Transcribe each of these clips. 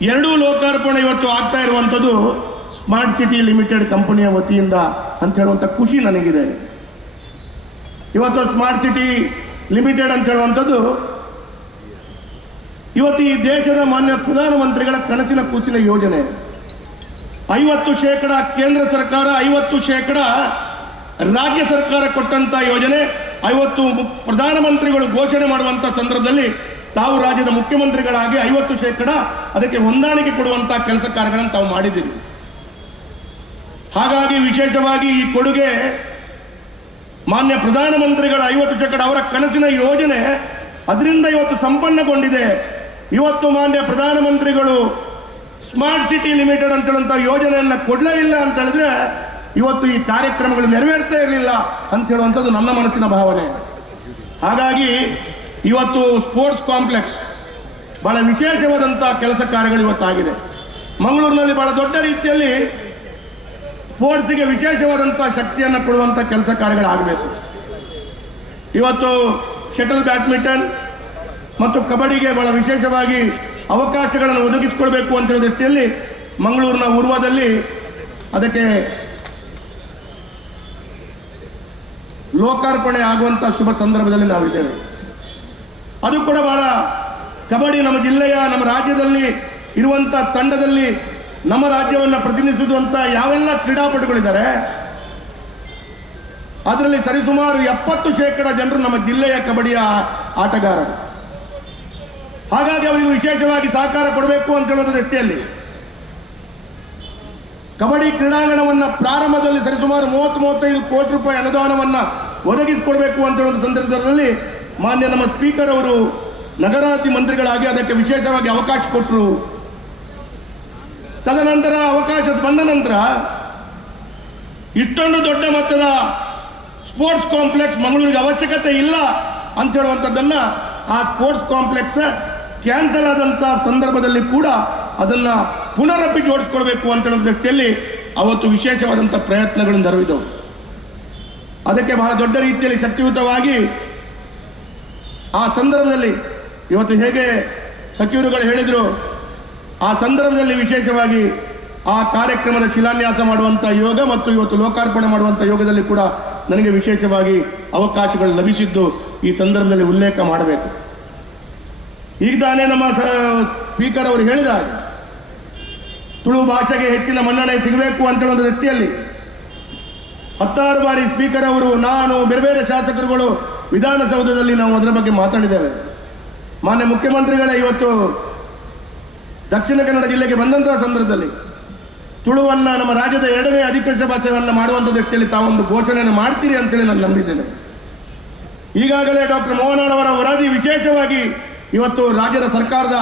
ಎರಡೂ ಲೋಕಾರ್ಪಣೆ ಇವತ್ತು ಆಗ್ತಾ ಇರುವಂಥದ್ದು ಸ್ಮಾರ್ಟ್ ಸಿಟಿ ಲಿಮಿಟೆಡ್ ಕಂಪನಿಯ ವತಿಯಿಂದ ಅಂತ ಹೇಳುವಂಥ ಖುಷಿ ನನಗಿದೆ. ಇವತ್ತು ಸ್ಮಾರ್ಟ್ ಸಿಟಿ ಲಿಮಿಟೆಡ್ ಅಂತ ಹೇಳುವಂಥದ್ದು ಇವತ್ತು ಈ ದೇಶದ ಮಾನ್ಯ ಪ್ರಧಾನಮಂತ್ರಿಗಳ ಕನಸಿನ ಕೂಸಿನ ಯೋಜನೆ. ಐವತ್ತು ಶೇಕಡ ಕೇಂದ್ರ ಸರ್ಕಾರ, ಐವತ್ತು ಶೇಕಡ ರಾಜ್ಯ ಸರ್ಕಾರ ಕೊಟ್ಟಂತ ಯೋಜನೆ, ಐವತ್ತು ಪ್ರಧಾನಮಂತ್ರಿಗಳು ಘೋಷಣೆ ಮಾಡುವಂತ ಸಂದರ್ಭದಲ್ಲಿ ತಾವು ರಾಜ್ಯದ ಮುಖ್ಯಮಂತ್ರಿಗಳಾಗಿ ಐವತ್ತು ಶೇಕಡ ಅದಕ್ಕೆ ಹೊಂದಾಣಿಕೆ ಕೊಡುವಂತ ಕೆಲಸ ಕಾರ್ಯಗಳನ್ನು ತಾವು ಮಾಡಿದ್ದೀರಿ. ಹಾಗಾಗಿ ವಿಶೇಷವಾಗಿ ಈ ಕೊಡುಗೆ ಮಾನ್ಯ ಪ್ರಧಾನಮಂತ್ರಿಗಳ ಐವತ್ತು ಶೇಕಡ ಅವರ ಕನಸಿನ ಯೋಜನೆ ಅದರಿಂದ ಇವತ್ತು ಸಂಪನ್ನಗೊಂಡಿದೆ. ಇವತ್ತು ಮಾನ್ಯ ಪ್ರಧಾನಮಂತ್ರಿಗಳು ಸ್ಮಾರ್ಟ್ ಸಿಟಿ ಲಿಮಿಟೆಡ್ ಅಂತ ಹೇಳುವಂಥ ಯೋಜನೆಯನ್ನು ಕೊಡಲೇ ಇಲ್ಲ ಅಂತ ಹೇಳಿದ್ರೆ ಇವತ್ತು ಈ ಕಾರ್ಯಕ್ರಮಗಳು ನೆರವೇರ್ತಾ ಇರಲಿಲ್ಲ ಅಂತ ಹೇಳುವಂಥದ್ದು ನನ್ನ ಮನಸ್ಸಿನ ಭಾವನೆ. ಹಾಗಾಗಿ ಇವತ್ತು ಸ್ಪೋರ್ಟ್ಸ್ ಕಾಂಪ್ಲೆಕ್ಸ್ ಬಹಳ ವಿಶೇಷವಾದಂಥ ಕೆಲಸ ಕಾರ್ಯಗಳು ಇವತ್ತಾಗಿದೆ. ಮಂಗಳೂರಿನಲ್ಲಿ ಬಹಳ ದೊಡ್ಡ ರೀತಿಯಲ್ಲಿ ಸ್ಪೋರ್ಟ್ಸಿಗೆ ವಿಶೇಷವಾದಂಥ ಶಕ್ತಿಯನ್ನು ಕೊಡುವಂಥ ಕೆಲಸ ಕಾರ್ಯಗಳಾಗಬೇಕು. ಇವತ್ತು ಶಟಲ್ ಬ್ಯಾಡ್ಮಿಂಟನ್ ಮತ್ತು ಕಬಡ್ಡಿಗೆ ಬಹಳ ವಿಶೇಷವಾಗಿ ಅವಕಾಶಗಳನ್ನು ಒದಗಿಸಿಕೊಡ್ಬೇಕು ಅಂತ ಹೇಳೋ ರೀತಿಯಲ್ಲಿ ಮಂಗಳೂರಿನ ಉರ್ವದಲ್ಲಿ ಅದಕ್ಕೆ ಲೋಕಾರ್ಪಣೆ ಆಗುವಂಥ ಶುಭ ಸಂದರ್ಭದಲ್ಲಿ ನಾವಿದ್ದೇವೆ. ಅದು ಕೂಡ ಬಹಳ ಕಬಡ್ಡಿ ನಮ್ಮ ಜಿಲ್ಲೆಯ, ನಮ್ಮ ರಾಜ್ಯದಲ್ಲಿ ಇರುವಂಥ ತಂಡದಲ್ಲಿ ನಮ್ಮ ರಾಜ್ಯವನ್ನು ಪ್ರತಿನಿಧಿಸುವಂಥ ಯಾವೆಲ್ಲ ಕ್ರೀಡಾಪಟುಗಳಿದ್ದಾರೆ, ಅದರಲ್ಲಿ ಸರಿಸುಮಾರು ಎಪ್ಪತ್ತು ಶೇಕಡ ಜನರು ನಮ್ಮ ಜಿಲ್ಲೆಯ ಕಬಡ್ಡಿಯ ಆಟಗಾರರು. ಹಾಗಾಗಿ ಅವರಿಗೆ ವಿಶೇಷವಾಗಿ ಸಹಕಾರ ಕೊಡಬೇಕು ಅಂತ ಹೇಳುವ ದೃಷ್ಟಿಯಲ್ಲಿ. ಕಬಡ್ಡಿ ಕ್ರೀಡಾಂಗಣವನ್ನು ಪ್ರಾರಂಭದಲ್ಲಿ ಸರಿಸುಮಾರು ಮೂವತ್ತು, ಮೂವತ್ತೈದು ಕೋಟಿ ರೂಪಾಯಿ ಅನುದಾನವನ್ನು ಒದಗಿಸಿಕೊಡಬೇಕು ಅಂತ ಹೇಳುವ ಸಂದರ್ಭದಲ್ಲಿ ಮಾನ್ಯ ನಮ್ಮ ಸ್ಪೀಕರ್ ಅವರು ನಗರಾಭಿವೃದ್ಧಿ ಮಂತ್ರಿಗಳಾಗಿ ಅದಕ್ಕೆ ವಿಶೇಷವಾಗಿ ಅವಕಾಶ ಕೊಟ್ಟರು ತದನಂತರ ಅವಕಾಶ ಬಂದ ನಂತರ ಇಷ್ಟೊಂದು ದೊಡ್ಡ ಮಟ್ಟದ ಸ್ಪೋರ್ಟ್ಸ್ ಕಾಂಪ್ಲೆಕ್ಸ್ ಮಂಗಳೂರಿಗೆ ಅವಶ್ಯಕತೆ ಇಲ್ಲ ಅಂತ ಹೇಳುವಂಥದ್ದನ್ನ ಆ ಸ್ಪೋರ್ಟ್ಸ್ ಕಾಂಪ್ಲೆಕ್ಸ್ ಕ್ಯಾನ್ಸಲ್ ಆದಂಥ ಸಂದರ್ಭದಲ್ಲಿ ಕೂಡ ಅದನ್ನು ಪುನರಪಿ ಜೋಡಿಸ್ಕೊಳ್ಬೇಕು ಅಂತ ಹೇಳೋ ವ್ಯಕ್ತಿಯಲ್ಲಿ ಅವತ್ತು ವಿಶೇಷವಾದಂಥ ಪ್ರಯತ್ನಗಳನ್ನು ನೆರವಿದವು. ಅದಕ್ಕೆ ಬಹಳ ದೊಡ್ಡ ರೀತಿಯಲ್ಲಿ ಶಕ್ತಿಯುತವಾಗಿ ಆ ಸಂದರ್ಭದಲ್ಲಿ ಇವತ್ತು ಹೇಗೆ ಸಚಿವರುಗಳು ಹೇಳಿದರು, ಆ ಸಂದರ್ಭದಲ್ಲಿ ವಿಶೇಷವಾಗಿ ಆ ಕಾರ್ಯಕ್ರಮದ ಶಿಲಾನ್ಯಾಸ ಮಾಡುವಂಥ ಯೋಗ ಮತ್ತು ಇವತ್ತು ಲೋಕಾರ್ಪಣೆ ಮಾಡುವಂಥ ಯೋಗದಲ್ಲಿ ಕೂಡ ನನಗೆ ವಿಶೇಷವಾಗಿ ಅವಕಾಶಗಳು ಲಭಿಸಿದ್ದು ಈ ಸಂದರ್ಭದಲ್ಲಿ ಉಲ್ಲೇಖ ಮಾಡಬೇಕು. ಈಗ ತಾನೇ ನಮ್ಮ ಸ್ಪೀಕರ್ ಅವರು ಹೇಳಿದ ತುಳು ಭಾಷೆಗೆ ಹೆಚ್ಚಿನ ಮನ್ನಣೆ ಸಿಗಬೇಕು ಅಂತ ಒಂದು ದೃಷ್ಟಿಯಲ್ಲಿ ಹತ್ತಾರು ಬಾರಿ ಸ್ಪೀಕರ್ ಅವರು, ನಾನು ಬೇರೆ ಬೇರೆ ಶಾಸಕರುಗಳು ವಿಧಾನಸೌಧದಲ್ಲಿ ನಾವು ಅದರ ಬಗ್ಗೆ ಮಾತಾಡಿದ್ದೇವೆ ಮಾನ್ಯ ಮುಖ್ಯಮಂತ್ರಿಗಳೇ, ಇವತ್ತು ದಕ್ಷಿಣ ಕನ್ನಡ ಜಿಲ್ಲೆಗೆ ಬಂದಂತಹ ಸಂದರ್ಭದಲ್ಲಿ ತುಳುವನ್ನು ನಮ್ಮ ರಾಜ್ಯದ ಎರಡನೇ ಅಧಿಕೃತ ಭಾಷೆಯನ್ನು ಮಾಡುವಂಥ ದೃಷ್ಟಿಯಲ್ಲಿ ತಾವೊಂದು ಘೋಷಣೆಯನ್ನು ಮಾಡ್ತೀರಿ ಅಂತೇಳಿ ನಾನು ನಂಬಿದ್ದೇನೆ. ಈಗಾಗಲೇ ಡಾಕ್ಟರ್ ಮೋಹನ್ ಅವರ ವರದಿ ವಿಶೇಷವಾಗಿ ಇವತ್ತು ರಾಜ್ಯದ ಸರ್ಕಾರದ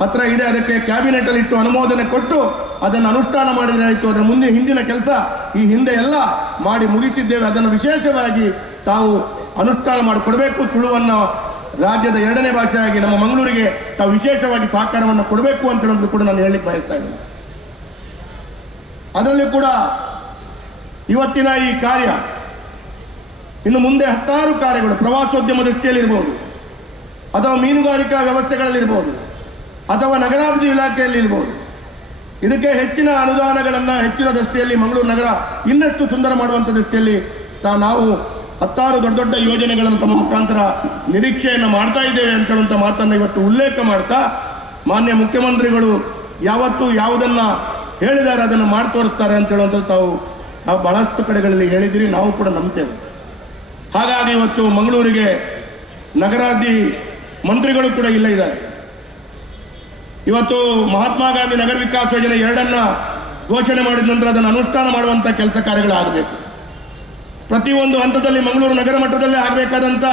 ಹತ್ರ ಇದೆ. ಅದಕ್ಕೆ ಕ್ಯಾಬಿನೆಟಲ್ಲಿ ಇಟ್ಟು ಅನುಮೋದನೆ ಕೊಟ್ಟು ಅದನ್ನು ಅನುಷ್ಠಾನ ಮಾಡಿದರೆ ಆಯಿತು. ಅದರ ಮುಂದೆ ಹಿಂದಿನ ಕೆಲಸ ಈ ಹಿಂದೆ ಎಲ್ಲ ಮಾಡಿ ಮುಗಿಸಿದ್ದೇವೆ. ಅದನ್ನು ವಿಶೇಷವಾಗಿ ತಾವು ಅನುಷ್ಠಾನ ಮಾಡಿಕೊಡಬೇಕು. ತುಳುವನ್ನು ರಾಜ್ಯದ ಎರಡನೇ ಭಾಷೆಯಾಗಿ ನಮ್ಮ ಮಂಗಳೂರಿಗೆ ತಾವು ವಿಶೇಷವಾಗಿ ಸಹಕಾರವನ್ನು ಕೊಡಬೇಕು ಅಂತ ಹೇಳೋದು ಕೂಡ ನಾನು ಹೇಳಲಿಕ್ಕೆ ಬಯಸ್ತಾ ಇದ್ದೇನೆ. ಅದರಲ್ಲಿ ಕೂಡ ಇವತ್ತಿನ ಈ ಕಾರ್ಯ ಇನ್ನು ಮುಂದೆ ಹತ್ತಾರು ಕಾರ್ಯಗಳು ಪ್ರವಾಸೋದ್ಯಮ ದೃಷ್ಟಿಯಲ್ಲಿರ್ಬೋದು, ಅಥವಾ ಮೀನುಗಾರಿಕಾ ವ್ಯವಸ್ಥೆಗಳಲ್ಲಿರ್ಬೋದು, ಅಥವಾ ನಗರಾಭಿವೃದ್ಧಿ ಇಲಾಖೆಯಲ್ಲಿ ಇರ್ಬೋದು ಇದಕ್ಕೆ ಹೆಚ್ಚಿನ ಅನುದಾನಗಳನ್ನು ಹೆಚ್ಚಿನ ದೃಷ್ಟಿಯಲ್ಲಿ ಮಂಗಳೂರು ನಗರ ಇನ್ನಷ್ಟು ಸುಂದರ ಮಾಡುವಂಥ ದೃಷ್ಟಿಯಲ್ಲಿ ತಾ, ನಾವು ಹತ್ತಾರು ದೊಡ್ಡ ದೊಡ್ಡ ಯೋಜನೆಗಳನ್ನು ತಮ್ಮ ಮುಖಾಂತರ ನಿರೀಕ್ಷೆಯನ್ನು ಮಾಡ್ತಾ ಇದ್ದೇವೆ ಅಂತ ಹೇಳುವಂಥ ಮಾತನ್ನು ಇವತ್ತು ಉಲ್ಲೇಖ ಮಾಡ್ತಾ ಮಾನ್ಯ ಮುಖ್ಯಮಂತ್ರಿಗಳು ಯಾವತ್ತೂ ಯಾವುದನ್ನು ಹೇಳಿದ್ದಾರೆ ಅದನ್ನು ಮಾಡಿ ತೋರಿಸ್ತಾರೆ ಅಂತ ಹೇಳುವಂಥದ್ದು ತಾವು ಬಹಳಷ್ಟು ಕಡೆಗಳಲ್ಲಿ ಹೇಳಿದಿರಿ, ನಾವು ಕೂಡ ನಂಬ್ತೇವೆ. ಹಾಗಾಗಿ ಇವತ್ತು ಮಂಗಳೂರಿಗೆ ನಗರಾಧಿ ಮಂತ್ರಿಗಳು ಕೂಡ ಇಲ್ಲ ಇದ್ದಾರೆ. ಇವತ್ತು ಮಹಾತ್ಮ ಗಾಂಧಿ ನಗರ ವಿಕಾಸ ಯೋಜನೆ ಎರಡನ್ನ ಘೋಷಣೆ ಮಾಡಿದ ನಂತರ ಅದನ್ನು ಅನುಷ್ಠಾನ ಮಾಡುವಂಥ ಕೆಲಸ ಕಾರ್ಯಗಳಾಗಬೇಕು. ಪ್ರತಿಯೊಂದು ಹಂತದಲ್ಲಿ ಮಂಗಳೂರು ನಗರ ಮಟ್ಟದಲ್ಲೇ ಆಗಬೇಕಾದಂಥ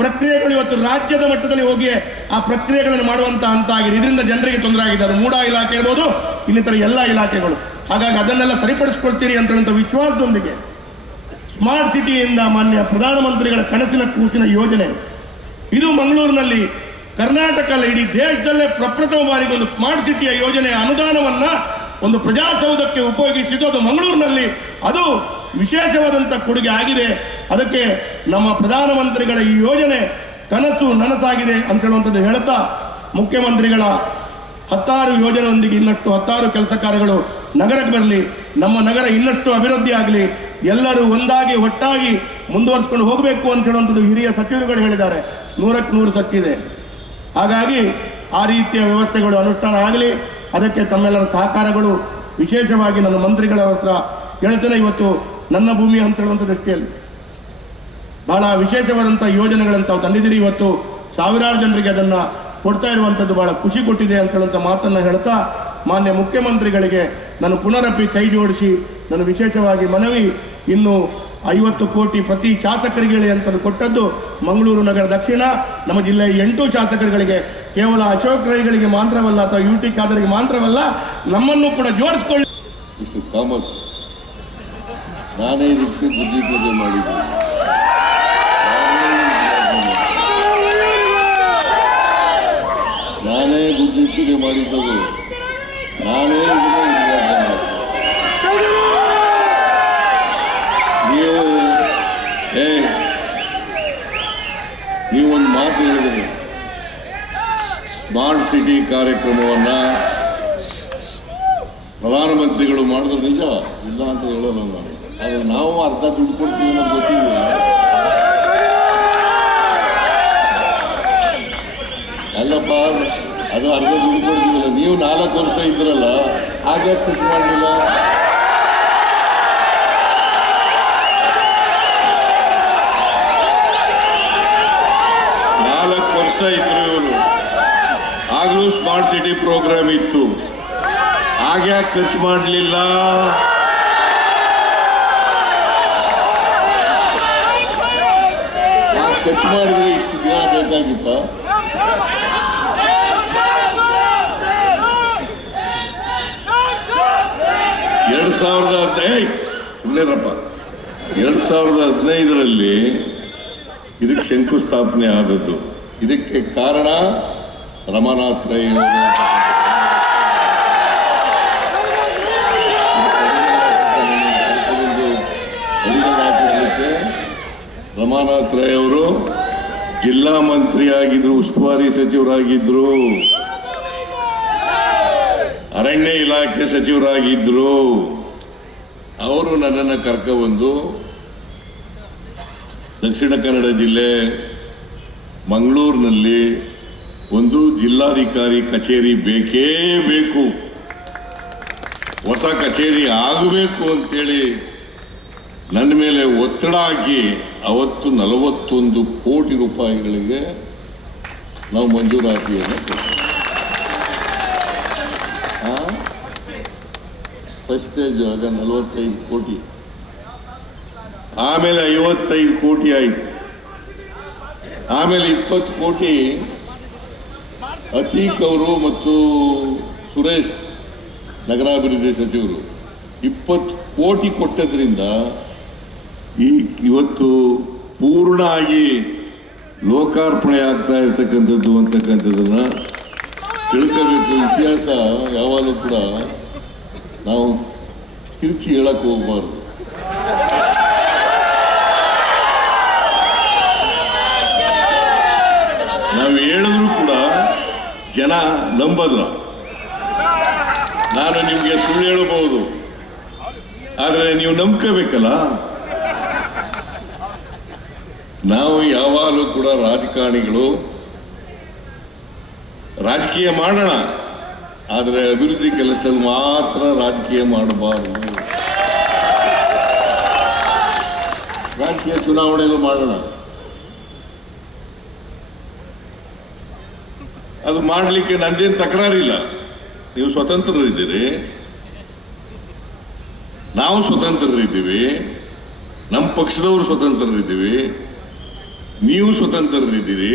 ಪ್ರಕ್ರಿಯೆಗಳು ಇವತ್ತು ರಾಜ್ಯದ ಮಟ್ಟದಲ್ಲಿ ಹೋಗಿ ಆ ಪ್ರಕ್ರಿಯೆಗಳನ್ನು ಮಾಡುವಂಥ ಹಂತ ಆಗಿದೆ. ಇದರಿಂದ ಜನರಿಗೆ ತೊಂದರೆ ಆಗಿದೆ. ಅದು ಮೂಡಾ ಇಲಾಖೆ ಇರ್ಬೋದು, ಇನ್ನಿತರ ಎಲ್ಲ ಇಲಾಖೆಗಳು. ಹಾಗಾಗಿ ಅದನ್ನೆಲ್ಲ ಸರಿಪಡಿಸ್ಕೊಳ್ತೀರಿ ಅಂತ ಹೇಳುವಂಥ ವಿಶ್ವಾಸದೊಂದಿಗೆ ಸ್ಮಾರ್ಟ್ ಸಿಟಿಯಿಂದ ಮಾನ್ಯ ಪ್ರಧಾನಮಂತ್ರಿಗಳ ಕನಸಿನ ಕೂಸಿನ ಯೋಜನೆ. ಇದು ಮಂಗಳೂರಿನಲ್ಲಿ ಕರ್ನಾಟಕ ಅಲ್ಲ, ಇಡೀ ದೇಶದಲ್ಲೇ ಪ್ರಪ್ರಥಮ ಬಾರಿಗೆ ಒಂದು ಸ್ಮಾರ್ಟ್ ಸಿಟಿಯ ಯೋಜನೆಯ ಅನುದಾನವನ್ನು ಒಂದು ಪ್ರಜಾಸೌಧಕ್ಕೆ ಉಪಯೋಗಿಸಿದ್ದು ಅದು ಮಂಗಳೂರಿನಲ್ಲಿ. ಅದು ವಿಶೇಷವಾದಂಥ ಕೊಡುಗೆ ಆಗಿದೆ. ಅದಕ್ಕೆ ನಮ್ಮ ಪ್ರಧಾನಮಂತ್ರಿಗಳ ಈ ಯೋಜನೆ ಕನಸು ನನಸಾಗಿದೆ ಅಂತ ಹೇಳುವಂಥದ್ದು ಹೇಳ್ತಾ ಮುಖ್ಯಮಂತ್ರಿಗಳ ಹತ್ತಾರು ಯೋಜನೆಯೊಂದಿಗೆ ಇನ್ನಷ್ಟು ಹತ್ತಾರು ಕೆಲಸ ಕಾರ್ಯಗಳು ನಗರಕ್ಕೆ ಬರಲಿ, ನಮ್ಮ ನಗರ ಇನ್ನಷ್ಟು ಅಭಿವೃದ್ಧಿ ಆಗಲಿ, ಎಲ್ಲರೂ ಒಂದಾಗಿ ಒಟ್ಟಾಗಿ ಮುಂದುವರಿಸ್ಕೊಂಡು ಹೋಗಬೇಕು ಅಂತ ಹೇಳುವಂಥದ್ದು ಹಿರಿಯ ಸಚಿವರುಗಳು ಹೇಳಿದ್ದಾರೆ. ನೂರಕ್ಕೆ ನೂರು ಸತ್ತಿದೆ ಹಾಗಾಗಿ ಆ ರೀತಿಯ ವ್ಯವಸ್ಥೆಗಳು ಅನುಷ್ಠಾನ ಆಗಲಿ, ಅದಕ್ಕೆ ತಮ್ಮೆಲ್ಲರ ಸಹಕಾರಗಳು ವಿಶೇಷವಾಗಿ ನನ್ನ ಮಂತ್ರಿಗಳ ಹತ್ರ ಕೇಳ್ತೇನೆ. ಇವತ್ತು ನನ್ನ ಭೂಮಿ ಅಂತ ಹೇಳುವಂಥ ದೃಷ್ಟಿಯಲ್ಲಿ ಬಹಳ ವಿಶೇಷವಾದಂಥ ಯೋಜನೆಗಳನ್ನು ತಾವು ತಂದಿದ್ದೀರಿ. ಇವತ್ತು ಸಾವಿರಾರು ಜನರಿಗೆ ಅದನ್ನು ಕೊಡ್ತಾ ಇರುವಂಥದ್ದು ಬಹಳ ಖುಷಿ ಕೊಟ್ಟಿದೆ ಅಂತ ಹೇಳುವಂಥ ಮಾತನ್ನು ಹೇಳ್ತಾ ಮಾನ್ಯ ಮುಖ್ಯಮಂತ್ರಿಗಳಿಗೆ ನಾನು ಪುನರಪಿ ಕೈ ಜೋಡಿಸಿ, ನಾನು ವಿಶೇಷವಾಗಿ ಮನವಿ ಇನ್ನು ಐವತ್ತು ಕೋಟಿ ಪ್ರತಿ ಶಾಸಕರಿಗೆ ಹೇಳಿ ಅಂತ ಕೊಟ್ಟದ್ದು ಮಂಗಳೂರು ನಗರ ದಕ್ಷಿಣ. ನಮ್ಮ ಜಿಲ್ಲೆಯ ಎಂಟು ಶಾಸಕರುಗಳಿಗೆ, ಕೇವಲ ಅಶೋಕ್ ರೈಗಳಿಗೆ ಮಾತ್ರವಲ್ಲ ಅಥವಾ ಯು ಟಿ ಖಾದರಿಗೆ ಮಾತ್ರವಲ್ಲ, ನಮ್ಮನ್ನು ಕೂಡ ಜೋಡಿಸ್ಕೊಳ್ಳಿ. ನಾನೇ ಇದಕ್ಕೆ ಬುದ್ಧಿ ಪೂಜೆ ಮಾಡಿದ್ದೆ. ನಾನೇ ಬುದ್ಧಿ ಪೂಜೆ ಮಾಡಿದ್ದದು. ನಾನೇ. ನೀವು ನೀವೊಂದು ಮಾತು ಹೇಳಿದ್ರಿ. ಸ್ಮಾರ್ಟ್ ಸಿಟಿ ಕಾರ್ಯಕ್ರಮವನ್ನು ಪ್ರಧಾನಮಂತ್ರಿಗಳು ಮಾಡಿದ್ರು ನಿಜ? ಇಲ್ಲ ಅಂತ ಹೇಳೋಣ ನಾನು. ಆದರೆ ನಾವು ಅರ್ಧ ದುಡ್ಡು ಕೊಡ್ತೀವಿ ನಮ್ಗೆ ಗೊತ್ತಿಲ್ಲ. ಅಲ್ಲಪ್ಪ, ಅದು ಅರ್ಧ ದುಡ್ಡು ಕೊಡ್ತೀವಲ್ಲ, ನೀವು ನಾಲ್ಕು ವರ್ಷ ಇದ್ರಲ್ಲ, ಹಾಗೆ ಖರ್ಚು ಮಾಡಲಿಲ್ಲ? ನಾಲ್ಕು ವರ್ಷ ಇದ್ರು ಇವರು. ಆಗಲೂ ಸ್ಮಾರ್ಟ್ ಸಿಟಿ ಪ್ರೋಗ್ರಾಮ್ ಇತ್ತು. ಹಾಗೆ ಖರ್ಚು ಮಾಡಲಿಲ್ಲ? ಖರ್ಚು ಮಾಡಿದರೆ ಇಷ್ಟು ದಿನ ಬೇಕಾಗಿತ್ತ ಎರಡು ಸಾವಿರದ ಹದಿನೈದು ಸುಮ್ಮನೆರಪ್ಪ ಎರಡು ಸಾವಿರದ ಹದಿನೈದರಲ್ಲಿ ಇದಕ್ಕೆ ಶಂಕುಸ್ಥಾಪನೆ ಆದದ್ದು. ಇದಕ್ಕೆ ಕಾರಣ ರಮಾನಾಥ್ ರೈ ಅವರು ರಮಾನಾಥ್ ರೈ ಅವರು ಜಿಲ್ಲಾ ಮಂತ್ರಿ ಆಗಿದ್ರು ಉಸ್ತುವಾರಿ ಸಚಿವರಾಗಿದ್ರು, ಅರಣ್ಯ ಇಲಾಖೆ ಸಚಿವರಾಗಿದ್ರು, ಅವರು ನನ್ನನ್ನು ಕರ್ಕೊಬಂದು ದಕ್ಷಿಣ ಕನ್ನಡ ಜಿಲ್ಲೆ ಮಂಗಳೂರಿನಲ್ಲಿ ಒಂದು ಜಿಲ್ಲಾಧಿಕಾರಿ ಕಚೇರಿ ಬೇಕೇ ಬೇಕು. ಹೊಸ ಕಚೇರಿ ಆಗಬೇಕು ಅಂತೇಳಿ ನನ್ನ ಮೇಲೆ ಒತ್ತಡ ಹಾಕಿ ಅವತ್ತು ನಲವತ್ತೊಂದು ಕೋಟಿ ರೂಪಾಯಿಗಳಿಗೆ ನಾವು ಮಂಜೂರಾತಿಯನ್ನು ಕೊಡ್ತೀವಿ. ಫಸ್ಟ್ ಆಗ ನಲವತ್ತೈದು ಕೋಟಿ. ಆಮೇಲೆ ಐವತ್ತೈದು ಕೋಟಿ ಆಯಿತು. ಆಮೇಲೆ ಇಪ್ಪತ್ತು ಕೋಟಿ ಅತೀಕ್ ಅವರು ಮತ್ತು ಸುರೇಶ್ ನಗರಾಭಿವೃದ್ಧಿ ಸಚಿವರು. ಇಪ್ಪತ್ತು ಕೋಟಿ ಕೊಟ್ಟದ್ರಿಂದ ಈ ಇವತ್ತು ಪೂರ್ಣ ಆಗಿ ಲೋಕಾರ್ಪಣೆ ಆಗ್ತಾ ಇರ್ತಕ್ಕಂಥದ್ದು ಅಂತಕ್ಕಂಥದ್ದನ್ನು ತಿಳ್ಕೋಬೇಕು. ಇತಿಹಾಸ ಯಾವಾಗಲೂ ಕೂಡ ನಾವು ಕಿರ್ಚಿ ಹೇಳಕ್ಕೆ ಹೋಗಬಾರ್ದು. ನಾವು ಹೇಳಿದ್ರು ಕೂಡ ಜನ ನಂಬಲ್ಲ ನಾನು ನಿಮಗೆ ಸುಳ್ಳು ಹೇಳಬಹುದು. ಆದರೆ ನೀವು ನಂಬ್ಕೋಬೇಕಲ್ಲ? ನಾವು ಯಾವಾಗಲೂ ಕೂಡ ರಾಜಕಾರಣಿಗಳು ರಾಜಕೀಯ ಮಾಡೋಣ, ಆದರೆ ಅಭಿವೃದ್ಧಿ ಕೆಲಸದಲ್ಲಿ ಮಾತ್ರ ರಾಜಕೀಯ ಮಾಡಬಾರದು. ರಾಜಕೀಯ ಚುನಾವಣೆಗಳು ಮಾಡೋಣ. ಅದು ಮಾಡಲಿಕ್ಕೆ ನಂದೇನು ತಕರಾರಿಲ್ಲ. ನೀವು ಸ್ವತಂತ್ರರಿದ್ದೀರಿ. ನಾವು ಸ್ವತಂತ್ರರಿದ್ದೀವಿ. ನಮ್ಮ ಪಕ್ಷದವರು ಸ್ವತಂತ್ರರಿದ್ದೀವಿ. ನೀವು ಸ್ವತಂತ್ರರಿದ್ದೀರಿ.